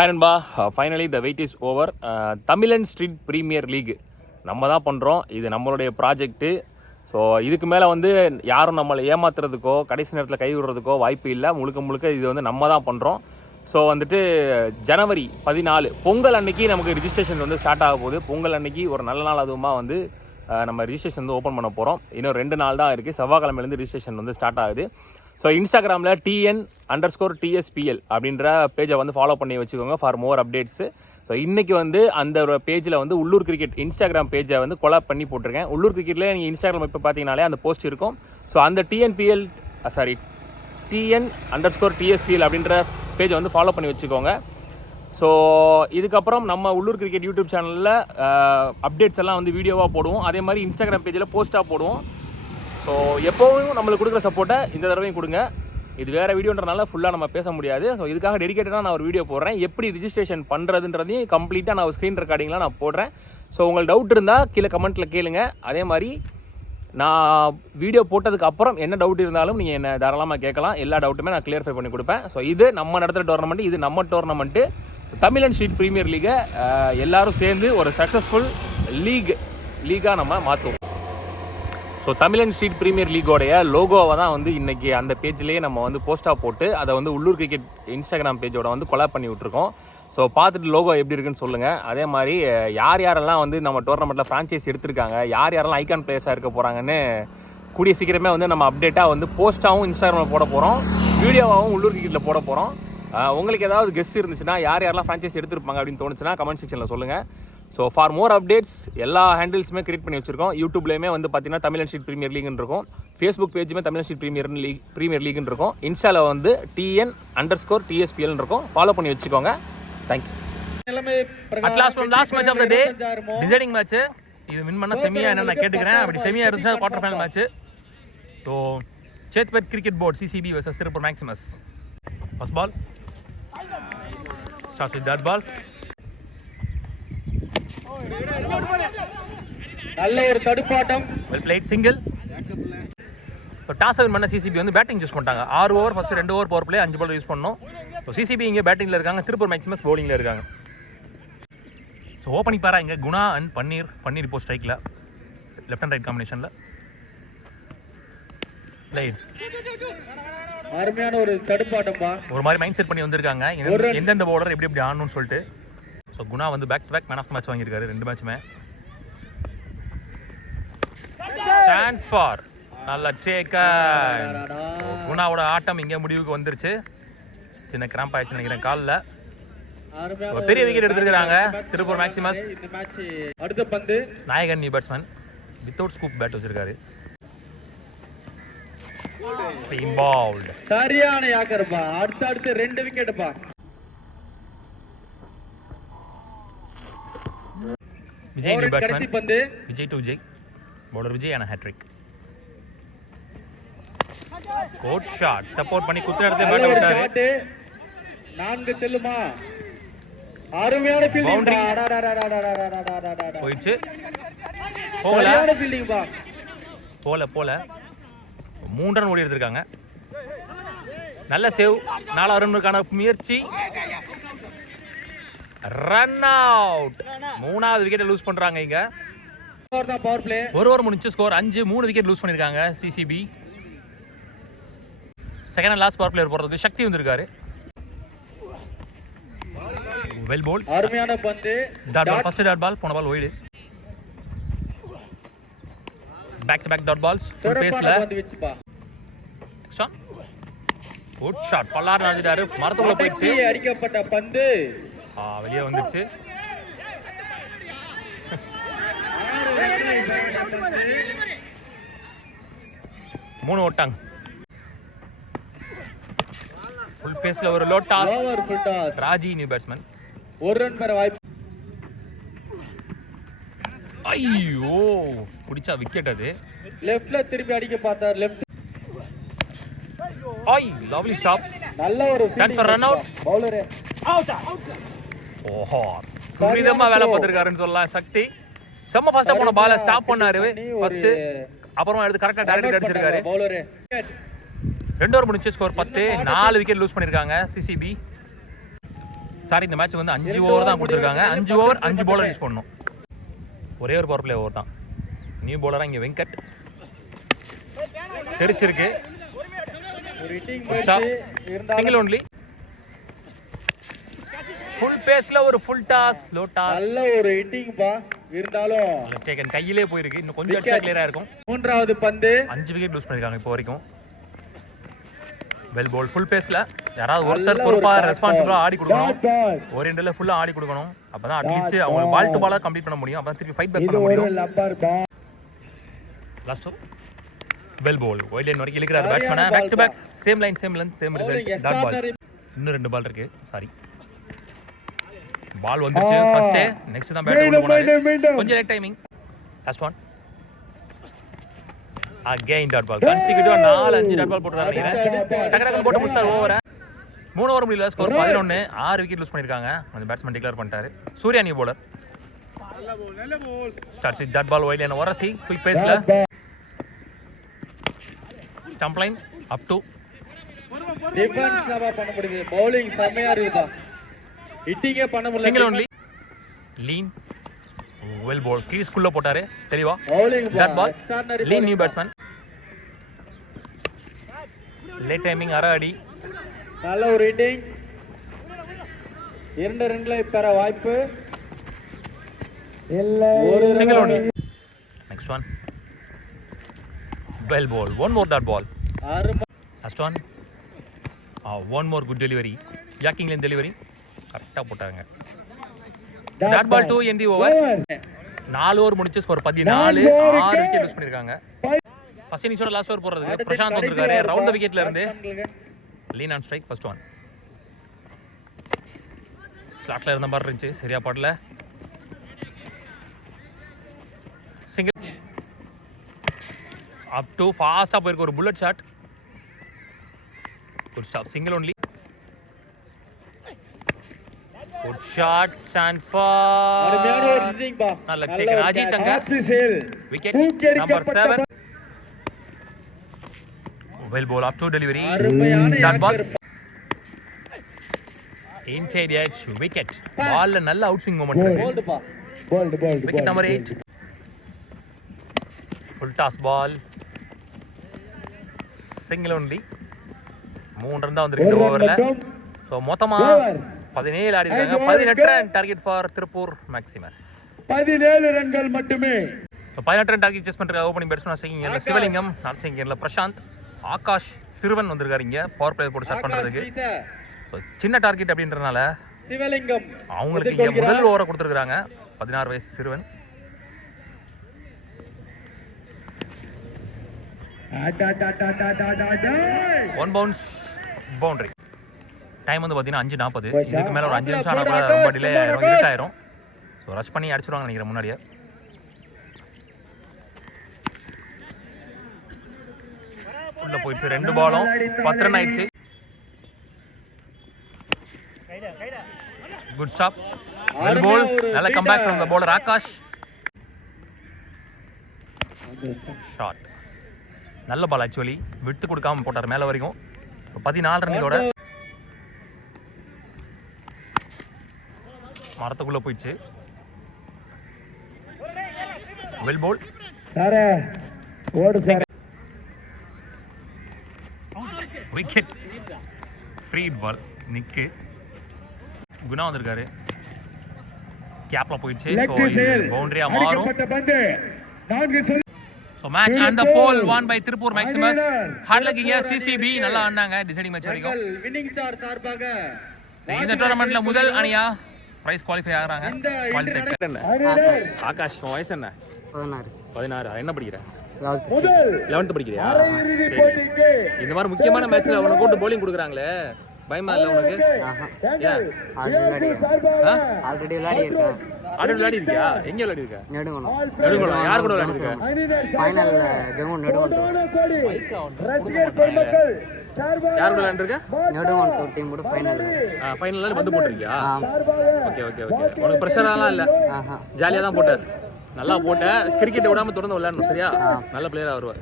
Hi நண்பா, finally the wait is over. Tamizhan Street Premier League நம்ம தான் பண்ணுறோம். இது நம்மளுடைய ப்ராஜெக்ட்டு. ஸோ இதுக்கு மேலே வந்து யாரும் நம்மளை ஏமாத்துறதுக்கோ கடைசி நேரத்தில் கை விடுறதுக்கோ வாய்ப்பு இல்லை. முழுக்க இது வந்து நம்ம தான் பண்ணுறோம். ஸோ வந்துட்டு ஜனவரி 14 பொங்கல் அன்னைக்கு நமக்கு ரிஜிஸ்ட்ரேஷன் வந்து ஸ்டார்ட் ஆக போகுது. பொங்கல் அன்னைக்கு ஒரு நல்ல நாள் அதுவுமா வந்து நம்ம ரிஜிஸ்ட்ரேஷன் வந்து ஓப்பன் பண்ண போகிறோம். இன்னும் 2 நாள் தான் இருக்குது. செவ்வாய்க்கிழமையிலேருந்து ரிஜிஸ்ட்ரேஷன் வந்து ஸ்டார்ட் ஆகுது. ஸோ இன்ஸ்டாகிராமில் TN_TSPL அப்படின்ற பேஜை வந்து ஃபாலோ பண்ணி வச்சுக்கோங்க ஃபார் மோர் அப்டேட்ஸு. ஸோ இன்றைக்கி வந்து அந்த ஒரு பேஜில் வந்து உள்ளூர் கிரிக்கெட் இன்ஸ்டாகிராம் பேஜை வந்து கொலாப் பண்ணி போட்டிருக்கேன். உள்ளூர் கிரிக்கெட்டில் நீங்கள் இன்ஸ்டாகிராம் இப்போ பார்த்தீங்கனாலே அந்த போஸ்ட் இருக்கும். ஸோ அந்த TN_TSPL அப்படின்ற பேஜை வந்து ஃபாலோ பண்ணி வச்சுக்கோங்க. ஸோ இதுக்கப்புறம் நம்ம உள்ளூர் கிரிக்கெட் யூடியூப் சேனலில் அப்டேட்ஸ் எல்லாம் வந்து வீடியோவாக போடுவோம். அதே மாதிரி இன்ஸ்டாகிராம் பேஜில் போஸ்ட்டாக போடுவோம். ஸோ எப்போவும் நம்மளுக்கு கொடுக்குற சப்போர்ட்டை இந்த தடவையும் கொடுங்க. இது வேறு வீடியோன்றனால ஃபுல்லாக நம்ம பேச முடியாது. ஸோ இதுக்காக டெடிகேட்டடாக நான் ஒரு வீடியோ போடுறேன். எப்படி ரிஜிஸ்ட்ரேஷன் பண்ணுறதுன்றதையும் கம்ப்ளீட்டாக நான் ஸ்க்ரீன் ரெக்கார்டிங்லாம் நான் போடுறேன். ஸோ உங்களுக்கு டவுட் இருந்தால் கீழே கமெண்ட்டில் கேளுங்க. அதே மாதிரி நான் வீடியோ போட்டதுக்கு அப்புறம் என்ன டவுட் இருந்தாலும் நீங்கள் என்ன தாராளமாக கேட்கலாம். எல்லா டவுட்டுமே நான் கிளியர்ஃபை பண்ணி கொடுப்பேன். ஸோ இது நம்ம நடத்துகிற டோர்னமெண்ட்டு, இது நம்ம டோர்னமெண்ட்டு தமிழன் ஸ்ட்ரீட் ப்ரீமியர் லீகை எல்லோரும் சேர்ந்து ஒரு சக்ஸஸ்ஃபுல் லீகாக நம்ம மாற்றுவோம். ஸோ தமிழன் ஸ்ட்ரீட் ப்ரீமியர் லீகோடைய லோகோவை தான் வந்து இன்றைக்கி அந்த பேஜ்லேயே நம்ம வந்து போஸ்ட்டாக போட்டு அதை வந்து உள்ளூர் கிரிக்கெட் இன்ஸ்டாகிராம் பேஜோட வந்து கொலாப் பண்ணி விட்ருக்கோம். ஸோ பார்த்துட்டு லோகோ எப்படி இருக்குன்னு சொல்லுங்கள். அதே மாதிரி யாரெல்லாம் வந்து நம்ம டோர்னமெண்ட்டில் ஃப்ரான்ச்சைஸ் எடுத்திருக்காங்க, யாரெல்லாம் ஐகான் பிளேயர்ஸாக இருக்க போகிறாங்கன்னு கூடிய சீக்கிரமே வந்து நம்ம அப்டேட்டாக வந்து போஸ்ட்டாகவும் இன்ஸ்டாகிராமில் போட போகிறோம், வீடியோவாகவும் உள்ளூர் கிரிக்கெட்டில் போட போகிறோம். உங்களுக்கு ஏதாவது கெஸ்ட் இருந்துச்சுன்னா யாரெல்லாம் ஃப்ரான்ச்சைஸ் எடுத்திருப்பாங்க அப்படின்னு தோணுச்சுன்னா கமெண்ட் செக்ஷனில் சொல்லுங்கள். ஸோ ஃபார் மோர் அப்டேட்ஸ் எல்லா ஹேண்டில்ஸுமே கிரியேட் பண்ணி வச்சுருக்கோம். யூடியூப்லேயுமே வந்து பார்த்தீங்கன்னா தமிழன் ஸ்ட்ரீட் ப்ரீமியர் லீக்னு இருக்கும். ஃபேஸ்புக் பேஜுமே தமிழன் ஸ்ட்ரீட் ப்ரீமியர் லீக்னு இருக்கும். இன்ஸ்டாவில் வந்து TN_TSPL இருக்கும். ஃபாலோ பண்ணி வச்சுக்கோங்க. Thank you. Last match of the day, deciding match. இது வின் பண்ண செமியா என்ன நான் கேட்டுக்கிறேன். அப்படி செமியா இருந்துச்சுன்னா quarter final match. So Chetpet cricket board CCB vs Tiruppur Maximus. First ball starts with dot ball. நல்ல ஒரு தடுப்பாட்டம், வெல் பிளேட், சிங்கிள். இப்போ டாஸ் வின் பண்ண CCB வந்து பேட்டிங் யூஸ் பண்ணிட்டாங்க. 6 over first 2 over power play 5 ball use பண்ணோம். ஸோ CCB இங்கே பேட்டிங்கில் இருக்காங்க, திருப்பூர் மேக்ஸிமஸ் பவுலிங்கில் இருக்காங்க. ஸோ ஓப்பனிங் பாரா இங்கே குணா அண்ட் பன்னீர் இப்போ ஸ்ட்ரைக்கில் லெஃப்ட் அண்ட் ரைட் காம்பினேஷனில் பிளேட். அருமையான ஒரு தடுப்பாட்டம்பா. ஒரு மாதிரி மைண்ட் செட் பண்ணி வந்திருக்காங்க எந்தெந்த பவுலர் எப்படி ஆடணும்னு சொல்லிட்டு. ஸோ குணா வந்து back to back man of the match வாங்கியிருக்காரு 2 மேட்சுமே. சான்ஸ் ஃபார் நல்ல டேக்கன். குணாவோட ஆட்டம் இங்கே முடிவுக்கு வந்துருச்சு. சின்ன கிராம்ப் ஆயிடுச்சு நினைக்கிறேன் காலில். பெரிய விக்கெட் எடுத்துருக்காங்க திருப்பூர் மேக்ஸிமஸ். அடுத்த பந்து நாயகன் new batsman without scoop bat வச்சிருக்காரு. க்ளீன் பவுல்ட், சரியான யாக்கர்ப்பா. அடுத்து 2 விக்கெட்டுப்பா. Vijay new batsman, Vijay bowler Vijay and hat-trick. Good shot, step out பண்ணி குத்து இடத்துல பேட் விட்டாரு. 4 செல்லுமா. அருமையான ஃபீல்டிங். போயிடுச்சு. சரியான ஃபீல்டிங் பா. போல 3 ரன் ஓடி எடுத்திருக்காங்க. நல்ல சேவ். 4 ரன்னுக்கான முயற்சி. Run out. 3வது விக்கெட்டை லூஸ் பண்றாங்க இங்க. Power play. ஒரு ஓவர் முடிஞ்சு ஸ்கோர் 5. 3 விக்கெட் லூஸ் பண்ணிருக்காங்க CCB. Second and last power player போறதுக்கு சக்தி வந்திருக்காரு. வெல் போல்ட், அருமையான பந்து. Dot ball, first dot ball, போன ball wide. Back to back dot balls full பேஸ்ல. Next one good shot. பல்லார் அடிச்சாரு, மரத்துக்குள்ள போயிடுச்சு. அடிக்கப்பட்ட பந்து வெளியே வந்துருச்சு. மூணு ஓட்டாங்க. ஃபுல் பேஸ்ல ஒரு low toss. Raji new batsman. 1 run பெற வாய்ப்பு. ஐயோ புடிச்சா விக்கெட். அது லெஃப்ட்ல திருப்பி அடிக்க பார்த்தார். லெஃப்ட். Lovely stop. நல்ல ஒரு chance for run out. Bowler out. ஓஹோ, துரிதமா வேலை பார்த்திருக்காருன்னு சொல்லலாம் சக்தி. செம்ம ஃபாஸ்டா போன பாலை ஸ்டாப் பண்ணாரு ஃபர்ஸ்ட். அப்புறமா எடுத்து கரெக்டா டைரக்ட் அடிச்சிருக்காரு. பவுலர் 2 ஓவர் முடிஞ்சு ஸ்கோர் 10. 4 விக்கெட் லூஸ் பண்ணிருக்காங்க CCB. சாரி, இந்த மேட்ச் வந்து 5 ஓவர் தான் கொடுத்துருக்காங்க. 5 ஓவர் 5 பவுலர் யூஸ் பண்ணணும். ஒரே ஒரு பவர் பிளே ஓவர் தான். நியூ பவுலராக இங்கே வெங்கட் தெரிச்சிருக்கு. ஒரு ஹிட்டிங் ஸ்டாப், இருந்தாலும் சிங்கிள் ஒன்லி. ஃபுல் பேஸ்ல ஒரு ஃபுல் டாஸ், லோ டாஸ். நல்ல ஒரு ஹிட்டிங் பா, இருந்தாலும் லெஃப்ட் ஹேண்ட் கையிலே போயிருக்கு. இன்னும் கொஞ்சம் அடிச்சா கிளியரா இருக்கும். மூன்றாவது பந்து 5 விக்கெட் லூஸ் பண்ணிருக்காங்க இப்போ வரைக்கும். வெல் பால், ஃபுல் பேஸ்ல. யாராவது ஒருத்தர் பொறுப்பா ரெஸ்பான்சிபிளா ஆடி கொடுக்கணும். ஒரு எண்டில் ஃபுல்லா ஆடி கொடுக்கணும். அப்பதான் அட்லீஸ்ட் அவங்க பால் டு பாலா கம்ப்ளீட் பண்ண முடியும். அப்பதான் திருப்பி ஃபைட் பேக் பண்ண முடியும். லப்பர் பா. Last over well ball, wide line வரைக்கும் இழுக்கிறார் பேட்ஸ்மேனை. Back to back, same line, same length, same result. Dot balls. இன்னும் 2 பால் இருக்கு. சாரி, பால் வந்துருச்சு ஃபர்ஸ்ட். நெக்ஸ்ட் தான் பேட் கொண்டு போனாரு. கொஞ்சம் late timing. Last one again dot ball. கன்சிக்யூட்டிவா 4-5 டாட் பால் போட்டுறாரு. டக்கு டக்கு போட்டு முடிச்சார் ஓவரை. 3 ஓவர் முடியல. ஸ்கோர் 11. 6 விக்கெட் லூஸ் பண்ணிருக்காங்க. அந்த பேட்ஸ்மேன் டிக்ளேர் பண்ணிட்டாரு. Surya new bowler. Starts with dot ball, wide line வரசி. குயிக் பேஸ்ல stump line up to. Defence நம்ம பண்ண முடியுது. பவுலிங் செமையா இருக்குப்பா. ஹிட்டிங்கே பண்ண முடியல. Single only. Lean well ball, crease குள்ள போட்டாரு தெளிவா. Bowling dot ball, extraordinary. Lean new batsman. Late timing, அரை அடி. நல்ல ஒரு ஹிட்டிங். 2 ரன்களை பெற வாய்ப்பு இல்ல. ஒரு single only. Next one well ball, one more dot ball. அருமை. Last one one more good delivery. Yorking line delivery கரெக்டாக போட்டாங்க. Dot ball 2 in the over. 4 over முடிச்சு ஸ்கோர் 14. 6 விக்கெட் லூஸ் பண்ணிருக்காங்க. ஃபர்ஸ்ட் இன்னிங்ஸோட லாஸ்ட் ஓவர் போடுறதுக்கு பிரசாந்த் வந்திருக்காரு. Round the விக்கெட்ல இருந்து lean on strike. First one ஸ்லாட்ல இருந்த மாதிரி இருந்துச்சு, சரியா படல. சிங்கிள் அப் டு ஃபாஸ்டா போயிருக்கு. ஒரு bullet shot. Good stop, single only. Good shot, chance four. அருமையான ஒரு ஹிட்டிங் பா. நல்ல டேக். அஜித் தங்க wicket number 7. Well ball, up to delivery. Dot ball inside edge, wicket. பால்ல நல்ல அவுட் ஸ்விங் மொமெண்ட் இருக்கு. போல்ட் பா. Bowled bowled. Wicket number 8. Full toss ball, single only. 3 run தான் வந்திருக்கு இந்த ஓவர்ல. ஸோ மொத்தமா 17 ஆடி இருக்காங்க. 18 run target for Tiruppur Maximus. 17 ரன்கள் மட்டுமே. ஸோ 18 ரன் டார்கெட் சேஸ் பண்ற ஓப்பனிங் பேட்ஸ்மேன் சிங்கிங்ல சிவலிங்கம், நார்த் சிங்கிங்ல பிரசாந்த், ஆகாஷ், சிறுவன் வந்திருக்காரு இங்க பவர் பிளே போட்டு ஸ்டார்ட் பண்றதுக்கு. சின்ன டார்கெட் அப்படின்றனால சிவலிங்கம் அவங்களுக்கு இங்க முதல் ஓவரை கொடுத்துருக்காங்க. 16 வயசு சிறுவன். One bounce boundary. டைம் வந்து பார்த்தீங்கன்னா 5:40. இதுக்கு மேலே ஒரு 5 நிமிஷம் ஆனால் கூட ரொம்ப டிலே ஆயிரும், இருட்டாயிரும். ஸோ ரஷ் பண்ணி அடிச்சிருவாங்க நினைக்கிறேன் முன்னாடியே. உள்ள போயிடுச்சு. 2 பாலும் 10 ரன் ஆயிடுச்சு. Good stop, well ball. நல்ல comeback from the bowler Akash. Shot, நல்ல பால். ஆக்சுவலி விட்டு கொடுக்காம போட்டார் மேலே வரைக்கும். 14 ரன்களோட மரத்துக்குள்ள போயிடுச்சு. Well ball, wicket. ஃப்ரீட் பால். நிக்கு குணா வந்திருக்காரு. கேப்ல போயிடுச்சு. பவுண்டரியா மாறும். So match and the ball won by Tiruppur Maximus. Hard லக்கிங்க சிசிபி நல்லா ஆடினாங்க டிசைடிங் மேட்ச் வரைக்கும். வின்னிங் ஸ்டார் சார்பாக இந்த டோர்னமெண்ட்ல முதல் அணியா பிரைஸ் குவாலிஃபை ஆகுறாங்க. ஆகாஷ், உன் வயசு என்ன? 16. என்ன படிக்கிற? 11th படிக்கிறியா? இந்த மாதிரி முக்கியமான மேட்ச்ல அவனை கூட்டு போலிங் கொடுக்குறாங்களே, பயமா இல்ல உனக்கு? ஆல்ரெடி விளையாடி இருக்கேன். ஆல்ரெடி விளையாடி இருக்கியா? எங்க விளையாடி இருக்க? நெடுங்குளம். நெடுங்குளம். யார் கூட விளையாடி இருக்க? ஃபைனல் கெவுன் நெடுங்குளம். யார் கூட விளையாண்டு இருக்க? நெடுங்குளம் டீம் கூட ஃபைனல். ஃபைனல்ல வந்து போட்டுருக்கியா? Okay okay okay. உனக்கு பிரஷராலாம் இல்ல? ஜாலியா தான் போட்ட. நல்லா போட்ட. கிரிக்கெட்டை விடாம தொடர்ந்து விளையாடணும், சரியா? நல்ல பிளேயரா வருவார்.